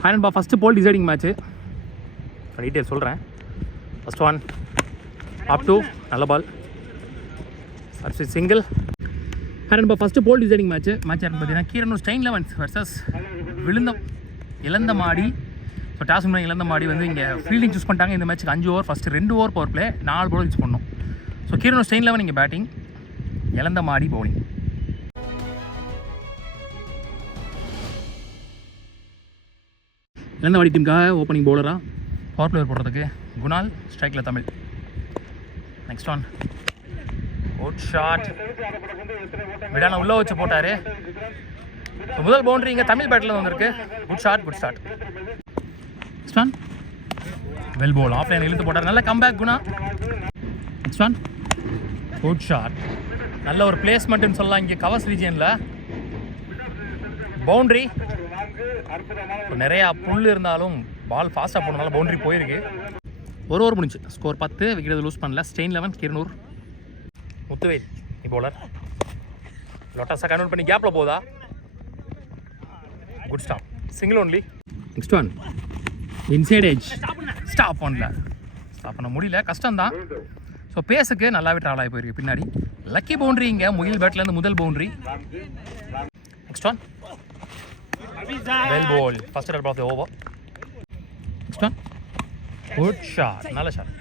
Final first போல் deciding match detail சொல்கிறேன். First one up two நல்ல பால் service single. Final first போல் deciding match யாருன்னு பார்த்தீங்கன்னா Keeranur stain elevens versus இழந்த மாடி. ஸோ டாஸ் முன்னாடி இழந்த மாடி வந்து இங்கே ஃபீல்டிங் சூஸ் பண்ணிட்டாங்க. இந்த மேட்ச்சுக்கு 5 over, first 2 over power play, 4 ball use பண்ணணும். ஸோ கீரனூர் ஸ்டைன் லெவன் இங்கே பேட்டிங், இழந்த மாடி பவுலிங். இழந்த மாடி டீமுக்காக ஓப்பனிங் பவுலராக பவர் பிளேயர் போடுறதுக்கு குணால், ஸ்ட்ரைக்கில் Tamil. Next one good shot, விடான உள்ளே வச்சு போட்டார். முதல் பவுண்டரி இங்கே தமிழ் பேட்டில் வந்திருக்கு. Good shot. Next one well bowl, off line இழுத்து போட்டார். நல்ல comeback Guna. Next one good shot, நல்ல ஒரு பிளேஸ்மெண்ட்டுன்னு சொல்லலாம். இங்கே கவர்ஸ் ரீஜியனில் பவுண்ட்ரி, நிறையா புல் இருந்தாலும் பால் ஃபாஸ்ட்டாக போனதால பவுண்ட்ரி போயிருக்கு. ஒரு ஓவர் முடிஞ்சு, ஸ்கோர் 10, விக்கெட் லூஸ் பண்ணல. Stein eleven Keeranur. முத்துவேல் நீ பவுலர், லொட்டாஸாக கன்வெர்ட் பண்ணி கேப்பில் போதா. Good stop, single only. Next one inside edge, stop பண்ண முடியல, கஷ்டம்தான். ஸோ பேஸுக்கு நல்லாவே ட்ராவல் ஆகி போயிருக்கு பின்னாடி. லக்கி பவுண்ட்ரி இங்கே முகில் பேட்லேருந்து முதல் boundary. Next one well ball, first run of the over. Next one good shot, நல்ல ஷாட்.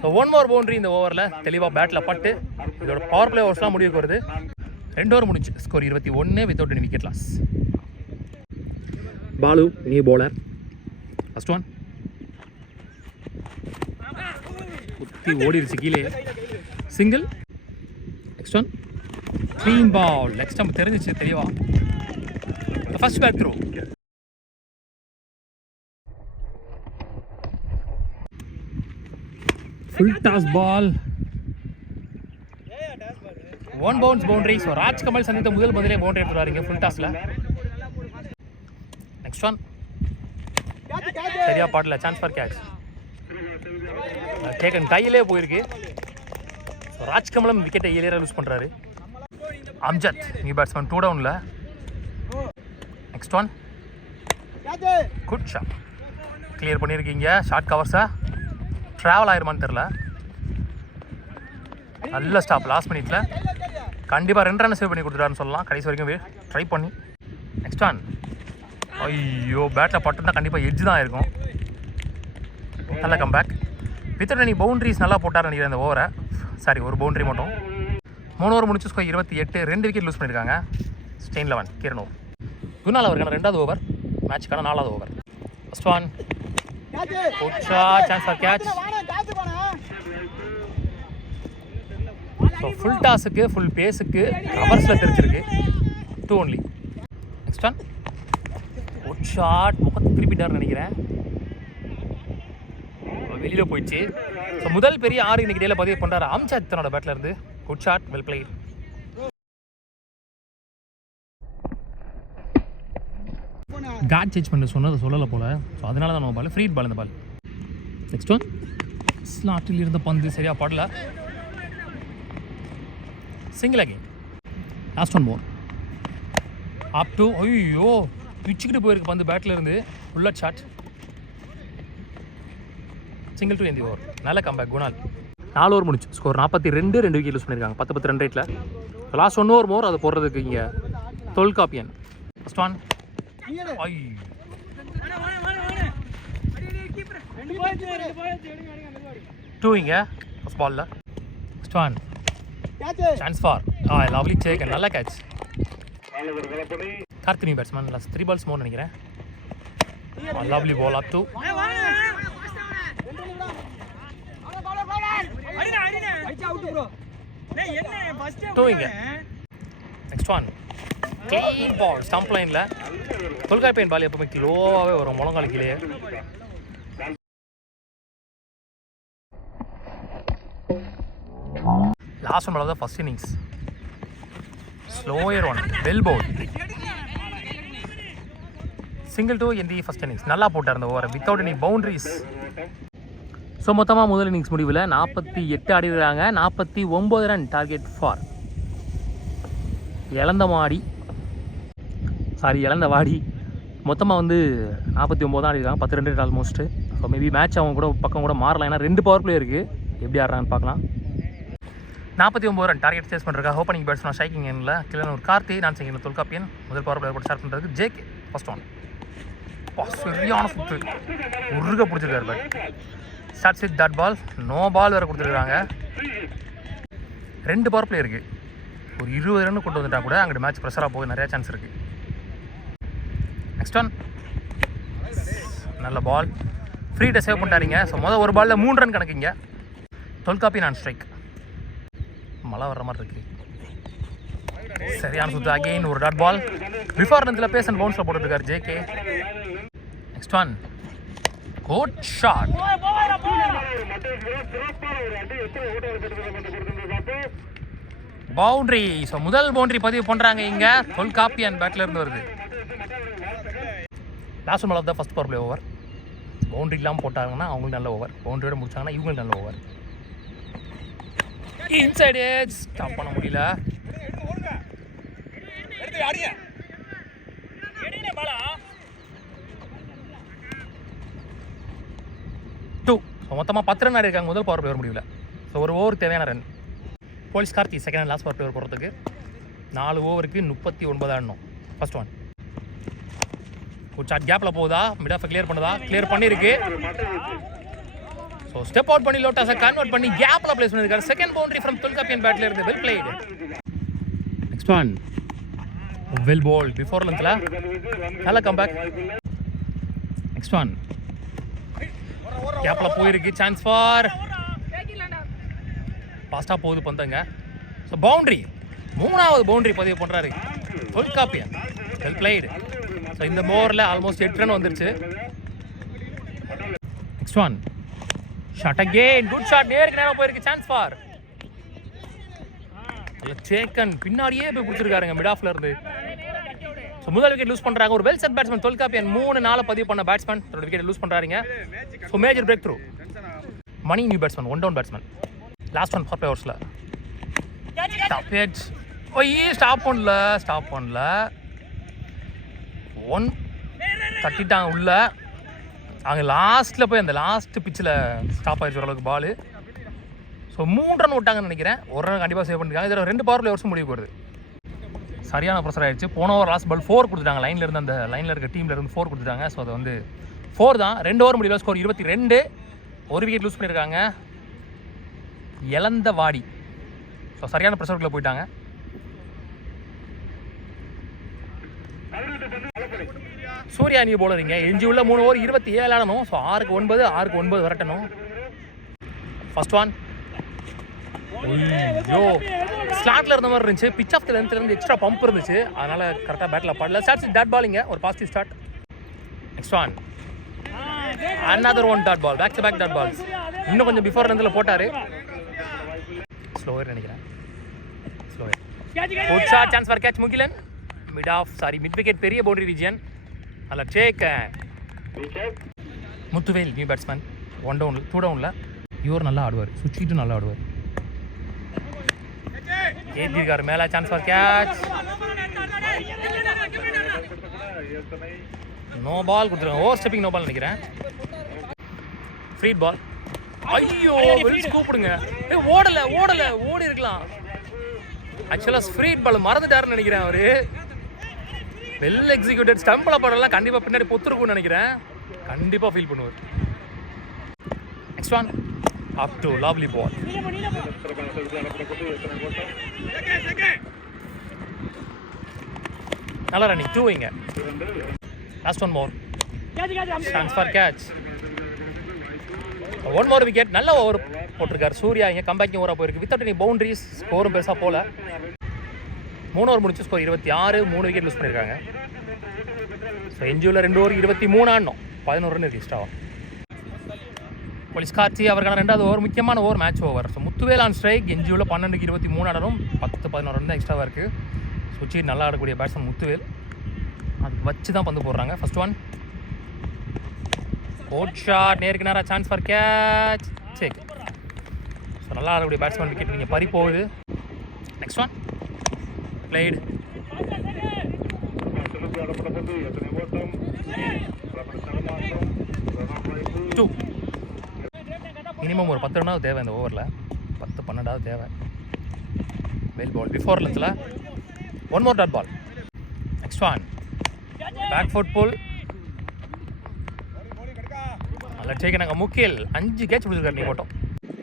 ஸோ 1 more பவுண்ட்ரி இந்த ஓவரில் தெளிவாக பேட்டில் பட்டு இதோட பவர் பிளே ஓவர்ஸ்லாம் முடிவுக்கு வருது. 2 ஓவர் முடிஞ்சு, score 21 without any wicket loss. பாலு நீ பவுலர். ஃபர்ஸ்ட் ஒன் குத்தி ஓடிடுச்சு கீழே, single. Next one clean ball, next நம்ம தெரிஞ்சிச்சு தெளிவா. First back throw, full toss ball, 1 bounce boundary. So Rajkamal சந்தித்த முதல் பதிலே பவுண்டரி எடுத்துருவாருங்க ஃபுல் டாஸில். நெக்ஸ்ட் ஒன் சரியா பாடல, சான்ஸ் ஃபார் கேட்ச், டேக்கன் கையிலே போயிருக்கு. ஸோ ராஜ்கமலம் விக்கெட்டை ஏழியராக லூஸ் பண்ணுறாரு. அம்ஜத் நியூ பேட்ஸ்மேன் 2 downல. Next one good shot, clear பண்ணியிருக்கீங்க. ஷார்ட் கவர்ஸாக ட்ராவல் ஆயிருமான்னு தெரில. நல்ல ஸ்டாப், லாஸ்ட் மினிட்ல கண்டிப்பாக 2 ரன் சேவ் பண்ணி கொடுத்துட்டாருன்னு சொல்லலாம். கடைசி வரைக்கும் ட்ரை பண்ணி. நெக்ஸ்ட் ஒன் ஐயோ பேட்டில் பட்டுருந்தா கண்டிப்பாக எட்ஜ் தான் இருக்கும். நல்ல கம்பேக் வித்தவுட் எனி பவுண்ட்ரிஸ், நல்லா போட்டார் நினைக்கிறேன் இந்த ஓவரை. சாரி, ஒரு பவுண்ட்ரி மட்டும். 3 ஓவர் முடிச்சு ஸ்கோர் 28, 2 விக்கெட் லூஸ் பண்ணியிருக்காங்க ஸ்டெயின் லெவன் கீரனூர். குணால் அவருக்கான 2வது ஓவர், மேட்சுக்கான 4வது over. First one good shot, chance for catch. So full டாஸுக்கு ஃபுல் பேஸுக்கு கவர்ஸில் தெரிஞ்சிருக்கு. 2 only. Next one good shot, முகத்து திருப்பிட்டார்னு நினைக்கிறேன், வெளியில் போயிடுச்சு. ஸோ முதல் பெரிய 6 இன்னைக்கு டேல பதிவு பண்ணுறாரு அம்ஜத் தன்னோட பேட்டில் இருந்து. Good shot, well played. காட் சேஞ்ச் பண்ண சொன்னது சொல்லலை போல். ஸோ அதனால தான் நம்ம பால் ஃப்ரீட் பால் இந்த பால். நெக்ஸ்ட் ஒன் ஸ்லாட்டில் இருந்த பந்து சரியாக படல, single again. Last one more up to, ஐயோ பிச்சுக்கிட்டு போயிருக்கு பந்து பேட்டில் இருந்து. புல்லட் ஷாட், சிங்கிள் டு எந்த ஓவர். நல்ல கம்பேக் குணால். 4 ஓவர் முடிச்சு, ஸ்கோர் 42, 2 விக்கெட் லூஸ் பண்ணியிருக்காங்க. 10 ரன் ரேட்டில். லாஸ்ட் 1 ஓவர் மோர், அதை போடுறதுக்கு இங்கே தொல்காப்பியன். ஃபர்ஸ்ட் ஒன் ஐயோ 2 இங்கே ஃபர்ஸ்ட் பாலில். First one chance for lovely take, நல்ல கேட்ச். கார்த்தினி பேட்ஸ்மேன், லாஸ்ட் 3 balls மோர் நினைக்கிறேன். லவ்லி பால் அப் டு 2 இங்கே. நெக்ஸ்ட் ஒன் க்ளீன் பால், ஸ்டம்ப் லைனில். தொல்காப்பியன் பால் எப்பவுமே லோவாகவே வரும், முழங்கால் கீழே. லாஸ்ட் ஒன் பால் தான் first innings. Slower one, well bowl, single two in the first innings. நல்லா போட்டார் அந்த ஓவரை வித்தவுட் எனி பவுண்ட்ரிஸ். ஸோ மொத்தமாக முதல் இன்னிங்ஸ் முடிவில் 48 ஆடிடுறாங்க. 49 ரன் டார்கெட் ஃபார் இழந்த வாடி மொத்தமாக வந்து 49 தான் ஆடிருக்காங்க, 10 run almost. So maybe match அவங்க கூட பக்கம் கூட மாறலாம், ஏன்னா 2 பவர் பிளே இருக்குது. எப்படி ஆடுறாங்கன்னு பார்க்கலாம். 49 ரன் டார்கெட் சேஸ் பண்ணுறக்கா ஓப்பனிங் பேட்ஸ்மேன் ஸ்ட்ரைக்கிங் எண்ணில் கிளனூர் கார்த்தி, நான் சிங்கில் தொல்காப்பியன். முதல் பவர் பிளேயர் போட்டு ஸ்டார்ட் பண்ணுறது ஜேகே. ஃபர்ஸ்ட் ஒன் சரியான சுற்று உருக பிடிச்சிருக்காரு. But start with that ball, no ball வேறு கொடுத்துருக்காங்க. 2 பவர் பிளே இருக்குது. ஒரு 20 ரன் கொண்டு வந்துட்டா கூட அங்கிட்டு மேட்ச் ப்ரெஷராக போக நிறையா சான்ஸ் இருக்குது. நெக்ஸ்ட் ஒன் நல்ல பால், ஃப்ரீட்டை சேவ் பண்ணிட்டாருங்க. ஸோ ஒரு பாலில் 3 ரன் கணக்குங்க. Tholkappiyan on strike. மழை வர்ற மாதிரி இருக்கு. சரியான சுற்று. அகெயின் ஒரு டாட் பால். பிஃபோர் ரன்ஸில் பேஸ் அண்ட் பவுன்ஸில் போட்டுருக்காரு JK. Next one good shot. Boundary. So முதல் பவுண்டரி பதிவு பண்ணுறாங்க இங்கே. தொல்காப்பியன் பேட்டில் இருந்து வருது. Last ball of the first power play over. Boundary இல்லாமல் போட்டாங்கன்னா அவங்களுக்கு நல்ல ஓவர், பவுண்டரியோட முடிச்சாங்கன்னா இவங்களுக்கு நல்ல ஓவர். இன்சைட் எட்ஜ் ஸ்டாப் பண்ண முடியல. மொத்தமாக 10 ரன் ஆடிருக்காங்க முதல் பவர் பிளேயர் முடியல. ஸோ ஒரு ஓவர் தேவையான run. Police Karthi second and last power player போடுறதுக்கு 4 ஓவருக்கு 39 ஆடணும். ஃபர்ஸ்ட் ஒன் ஒரு ஷாட் கேப்பில் போகுதா, மிட் ஆஃப் கிளியர் பண்ணுதா, கிளியர் பண்ணியிருக்கு. ஸோ ஸ்டெப் அவுட் பண்ணி லோட்டாஸை கன்வெர்ட் பண்ணி கேப்பில் பிளேஸ் பண்ணியிருக்காரு. செகண்ட் பவுண்டரி ஃப்ரம் தொல்காப்பியன் பேட்டில் இருந்து well played. Next one well ball before லென்த்தில் நல்ல கம்பேக். நெக்ஸ்ட் ஒன் கேப்பில் போயிருக்கு. சான்ஸ் ஃபார் ஃபாஸ்ட்டாக போகுது பந்தங்க. ஸோ பவுண்டரி, 3வது பவுண்டரி பதிவு பண்ணுறாரு தொல்காப்பியன். Well played. ஸோ இந்த ஓவரில் ஆல்மோஸ்ட் 8 ரன் வந்துருச்சு. Next one shot again, good shot, நேருக்கு நேரம் போயிருக்கு. சான்ஸ் ஃபார் சேக்கன் பின்னாடியே போய் பிடிச்சிருக்காருங்க மிட் ஆஃப்ல இருந்து. ஸோ முதல் விக்கெட் லூஸ் பண்ணுறாங்க. ஒரு வெல் செட் பேட்ஸ்மேன் தொல்காப்பியன் 3-4 பதிவு பண்ண பேட்ஸ்மேன் விக்கெட் லூஸ் பண்ணுறாருங்க. So major breakthrough. Mani new batsman, 1 down batsman. Last one 4 ஓவர்ஸில் ஸ்டாப் பண்ணல. 1 தட்டிட்டாங்க உள்ள. அவங்க லாஸ்ட்டில் போய் அந்த லாஸ்ட் பிச்சில் ஸ்டாப் ஆகிடுச்சு ஓரளவுக்கு பால். ஸோ 3 ரன் விட்டாங்கன்னு நினைக்கிறேன். 1 ரன் கண்டிப்பாக சேவ் பண்ணிருக்காங்க. இதில் 2 பவர் பிளேயர்ஸும் முடிவு போகுது. சரியான ப்ரெஷர் ஆகிடுச்சு. போன ஓவர் லாஸ்ட் பால் 4 கொடுத்துட்டாங்க. லைனில் இருந்து அந்த லைனில் இருக்க டீமில் இருந்து 4 கொடுத்துட்டாங்க. ஸோ அது வந்து 4 தான். 2 ஓவர் முடியல. ஸ்கோர் 22. ஒரு விக்கெட் லூஸ் பண்ணியிருக்காங்க. இழந்த வாடி. ஸோ சரியான ப்ரெஷருக்குள்ளே போயிட்டாங்க. சூர்யா நீ போலறீங்க. எஞ்சி உள்ள 3 ஓவர் 27 ஆடணும். ஸோ 6க்கு 9, 6க்கு 9 விரட்டணும். ஃபர்ஸ்ட் ஒன் ஐயோ ஸ்லாட்ல இருந்த மாதிரி இருந்துச்சு. பிச் ஆஃப் த லென்த்ல இருந்து எக்ஸ்ட்ரா பம்ப் இருந்துச்சு, அதனால கரெக்டாக பேட்டில் படல. ஸ்டார்ட்ஸ் டாட் பாலிங்க, ஒரு positive start. Next one another one dot ball, back to back dot balls. இன்னும் கொஞ்சம் பிஃபோர் லென்த்தில் போட்டார். ஸ்லோவர் நினைக்கிறேன். Slower good shot, chance for catch Mukilan. Mid wicket, பெரிய பவுண்டரி ரீஜியன். அதில் Sheikh Muthuvel new batsman. 1 down 2 டவுனில் இவர் நல்லா ஆடுவார். சுவிட்சிட்டு நல்லா ஆடுவார். ஏற்றிருக்காரு மேலே. Chance for catch. No ball கொடுத்துருக்காங்க. ஓவர் ஸ்டெப்பிங் நோ பால் நினைக்கிறேன். Free ball. ஐயோ கூப்பிடுங்க. ஓடி இருக்கலாம். ஆக்சுவலாக ஸ்ப்ரீட் பால் மறந்துட்டாருன்னு நினைக்கிறேன். அவர் வெல் எக்ஸிக்யூட்டட். ஸ்டம்பில் படலாம் கண்டிப்பாக பின்னாடி பொத்துருக்கும்னு நினைக்கிறேன். கண்டிப்பாக ஃபீல் பண்ணுவார். Next one up to lovely ball. நல்லா ரன்னிங் 2 இங்க. Last one more. Chance for catch. 1 more wicket. நல்ல ஓவர் போட்டிருக்காரு சூர்யா. இங்கே கம்பேக்கிங் ஓவராக போயிருக்கு. Without any boundaries. ஸ்கோரும் பெருசாக போல. 3 ஓவர் முடிச்சு ஸ்கோர் 26. 3 விக்கெட் லூஸ் பண்ணியிருக்காங்க. ஸோ என்ஜியூவில் 2 ஓவர் 23 ஆடணும். 11 ரன் இருக்குது எக்ஸ்ட்ராவா. போலீஸ் காட்சி அவருக்கான 2வது ஓவர் முக்கியமான over, match over. So Muthuvel on strike. என்ஜியூவில் 12க்கு 23 ஆடணும். 10-11 ரன் தான் எக்ஸ்ட்ராவாக இருக்குது. சுச்சி நல்லா ஆடக்கூடிய பேட்ஸ்மேன் முத்துவேல். அதுக்கு வச்சு தான் பந்து போடுறாங்க. ஃபர்ஸ்ட் ஒன் கோட் ஷாட், நேருக்கு நேராக. Chance for catch. Sheikh. So நல்லா ஆடக்கூடிய பேட்ஸ்மேன் விக்கெட் நீங்கள் பறி போகுது. Next one blade. 2. மினிமம் ஒரு 10 ரன்னாவது தேவை இந்த ஓவரில். 10-12 தேவை. வெல் பால் பிஃபோர் லென்த்தில். One more dot ball. Next one back foot pull. நல்லா டேக் நாங்கள் முக்கில் 5 கேட்ச் பிடிச்சிருக்காரு நீ மட்டும்.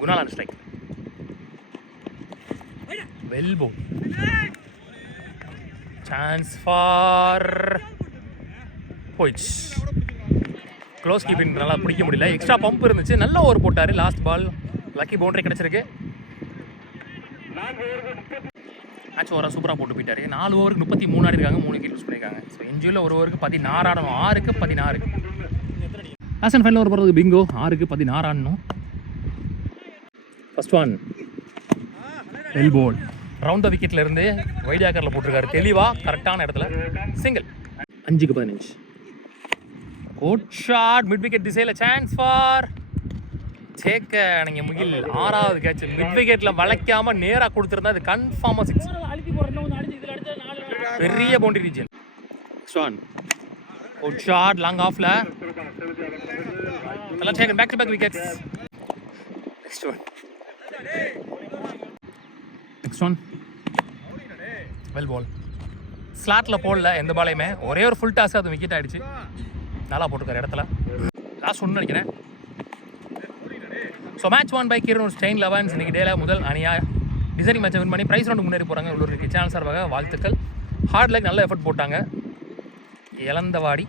Kunal on strike. Well ball. Chance for போயிட்ஸ். க்ளோஸ் கீப்பிங் நல்லா பிடிக்க முடியல. எக்ஸ்ட்ரா பம்ப் இருந்துச்சு. நல்ல ஓவர் போட்டார். லாஸ்ட் பால் லக்கி பவுண்டரி கிடச்சிருக்கு. மேட்ச் ஓவராக சூப்பராக போட்டு போயிட்டாரு. 4 ஓவருக்கு 33 ஆடி இருக்காங்க. 3 விக்கெட் யூஸ் பண்ணியிருக்காங்க. ஸோ என்ஜியில் ஒரு ஓவருக்கு 16 ஆடணும். 6க்கு 16. லாஸ்ட் அண்ட் ஃபைனல் ஓவர் போகிறதுக்கு பிங்கோ. 6க்கு 16 ஆடணும். First one well ball. Round the விக்கெட்ல இருந்து வைட் ஆக்கரில் போட்டிருக்காரு. தெளிவாக கரெக்டான இடத்துல சிங்கிள். 5க்கு 15. குட் ஷாட் மிட் விக்கெட் திசையில். சான்ஸ் ஃபார் சேக்க நீங்கள் முகில். 6வது கேட்ச் மிட் விக்கெட்டில் வளைக்காம நேராக கொடுத்துருந்தா அது கன்ஃபார்மாக 6. பெரிய பவுண்டரி ரீஜன். ஸ்டான் குட் ஷாட் லாங் ஆஃப்ல. நல்லா taken back to back wickets. Next one. Next one well ball. ஸ்லாட்டில் போடல எந்த பாலையுமே. ஒரே ஒரு ஃபுல் டாஸ் அது விக்கெட் ஆகிடுச்சு. நல்லா போட்டிருக்காரு இடத்துல. லாஸ்ட் ஒன்று நினைக்கிறேன். ஸோ மேட்ச் 1 பை கிரண் ஸ்டெயின் 11 இன்னைக்கு டேல முதல் அணியாக டிசைனிங் மேட்சை வின் பண்ணி ப்ரைஸ் ரவுண்டு முன்னேறி போகிறாங்க. உள்ளூருக்கு சேனல் சார்பாக வாழ்த்துக்கள். ஹார்ட் லைக் நல்ல எஃபர்ட் போட்டாங்க. இளந்தவாடி